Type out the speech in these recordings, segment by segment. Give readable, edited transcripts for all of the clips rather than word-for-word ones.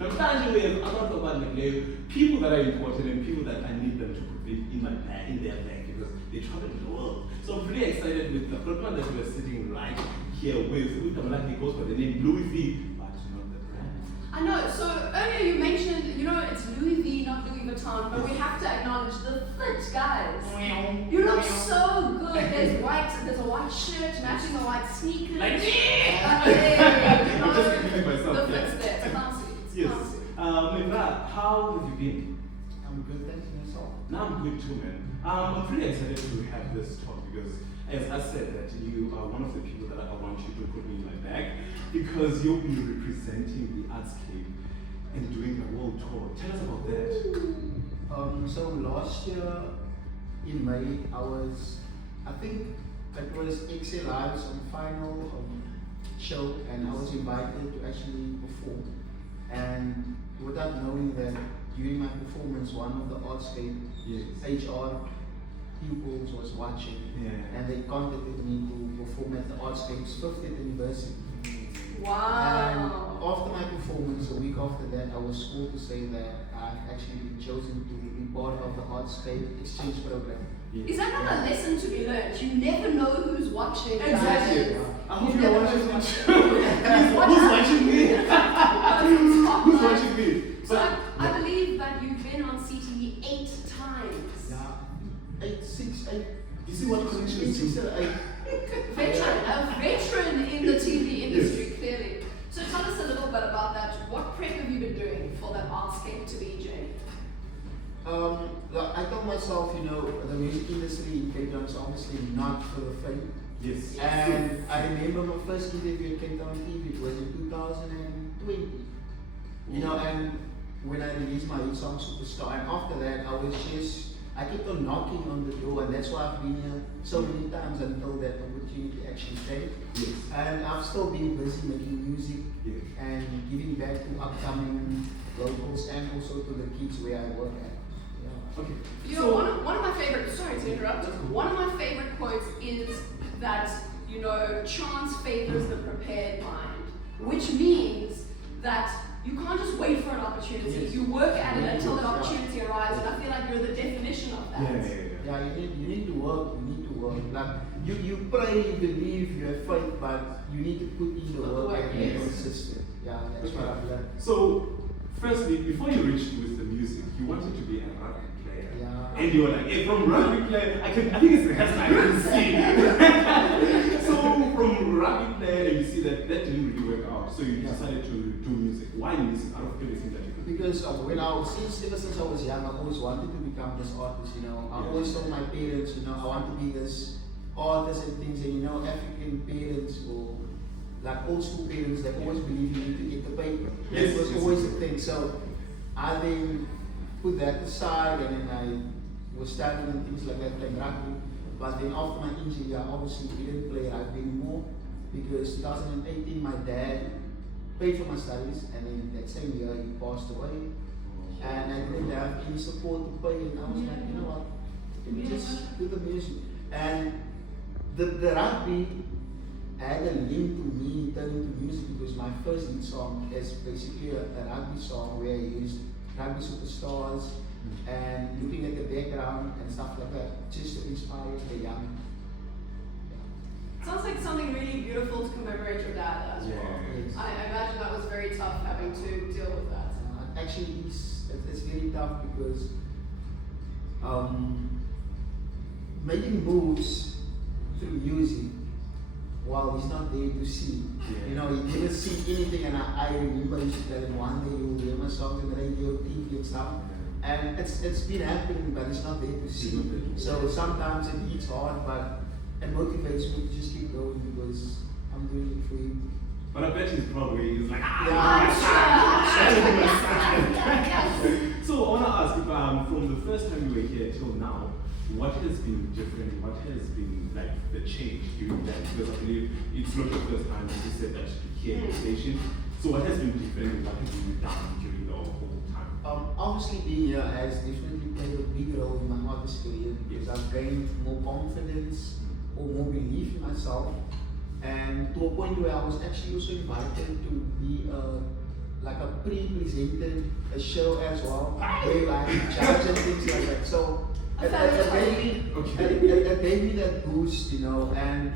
People that are important and people that I need them to put in my bag, in their bag, because they travel the world. So I'm pretty excited with the program that we are sitting right here with the man. He goes by the name Luie V, but not the brand. I know. So earlier you mentioned, it's Luie V, not Louis Vuitton, but we have to acknowledge the fit, guys. You look so good. There's a white shirt matching the white sneakers. Like I'm just feeling myself. The fit's there. It's classy. Yes. Mevra, how have you been? I'm good, thanks to yourself. Now I'm good too, man. I'm pretty excited to have this talk because, as I said, that you are one of the people that I want you to put me in my bag because you'll be representing the artscape and doing a world tour. Tell us about that. So last year in May, I think it was XL Live's final show, and I was invited to actually perform. And without knowing that, during my performance, one of the Artscape HR pupils was watching, and they contacted me to perform at the Artscape's 50th anniversary. Wow. And after my performance, a week after that, I was called to say that I've actually been chosen to be part of the Artscape exchange program. Is that not a lesson to be learned? You never know who's watching. Exactly. I hope you're watching me. Who's watching me? Who's watching me? So I believe that you've been on CTV 8 times. Yeah. 8. You see what connection is? 6 or 8. A veteran in the TV industry, clearly. So tell us a little bit about that. What prep have you been doing for that Artscape to be journey? I told myself, the music industry in Cape Town is obviously not for the faint. Yes. And I remember my first interview at Cape Town TV, it was in 2020. And when I released my hit song Superstar, and after that I kept on knocking on the door, and that's why I've been here so many times until that opportunity actually came. Yes. And I've still been busy making music and giving back to upcoming locals and also to the kids where I work at. Okay. So one of my favorite, sorry to interrupt, one of my favorite quotes is that, chance favors the prepared mind, which means that you can't just wait for an opportunity. Yes. You work at it until an opportunity arrives, and I feel like you're the definition of that. Yeah, you need to work. Like you pray, you believe, you have faith, but you need to put in the work and be consistent. Yeah, that's what I've learned. So, firstly, before you reached with the music, you wanted to be a rugby player. Yeah. And you were like, hey, from rugby player, I think it's the hairstyle I can see. So from rugby player, and you see that didn't really work out. So you decided to do music. Why music out of everything that you could? Because ever since I was young, I always wanted to become this artist. I always told my parents, I want to be this artist and things. And African parents or like old school parents, they always believe you need to get the paper. It was always a thing. So I then put that aside, and then I was studying and things like that, playing rugby. But then after my injury, I obviously didn't play rugby anymore because 2018 my dad paid for my studies, and then that same year he passed away. And I didn't have any support to pay, and I was like, you know what, let me just do the music. And the rugby had a link to me turning to music because my first hit song is basically a rugby song where I used rugby superstars and looking at the background and stuff like that, just to inspire the young. Sounds like something really beautiful to commemorate your dad as well. Yes. I imagine that was very tough having to deal with that. Actually, it's very tough because making moves through music while he's not there to see. He didn't see anything, and I remember he used to tell him one day he will hear my songs on the radio, TV and stuff. And it's been happening, but it's not there to see. So sometimes it hits hard, but it motivates me to just keep going because I'm doing it for him. But I bet he's probably like, So I want to ask, from the first time you were here till now, what has been different? What has been like the change during that? Because I believe it's not the first time you said that here at the station. So what has been different? What have you done during the whole time? Obviously, being here has definitely played a big role in my artist career because I've gained more confidence or more belief in myself. And to a point where I was actually also invited to be a like a pre-presented a show as well, where I judge and things like that. So it gave me that boost, you know, and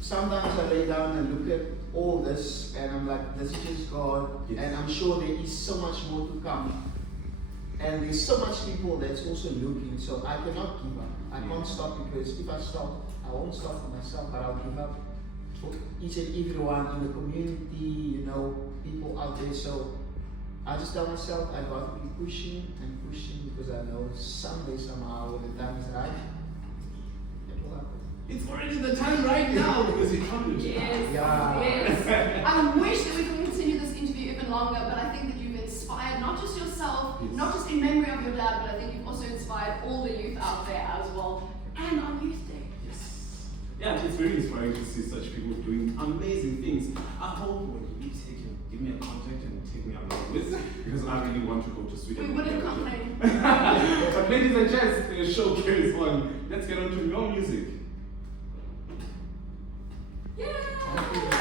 sometimes I lay down and look at all this and I'm like, this is just God, and I'm sure there is so much more to come. And there's so much people that's also looking, so I cannot give up. I can't stop, because if I stop, I won't stop for myself, but I'll give up for each and everyone in the community, you know, people out there. So I just tell myself I got to be pushing and pushing, because I know someday, somehow, when the time is right, it will happen. It's already the time right now because you can't do it. Yes. I wish that we could continue this interview even longer, but I think that you've inspired not just yourself, not just in memory of your dad, but I think you've also inspired all the youth out there as well, and on Youth Day. Yes. Yeah, it's very inspiring to see such people doing amazing things. I hope when you take him, give me a contact and take me along with, because I really want to go to Sweden. We wouldn't complain. But ladies and gents, the show carries on. Let's get on to your music. Yeah!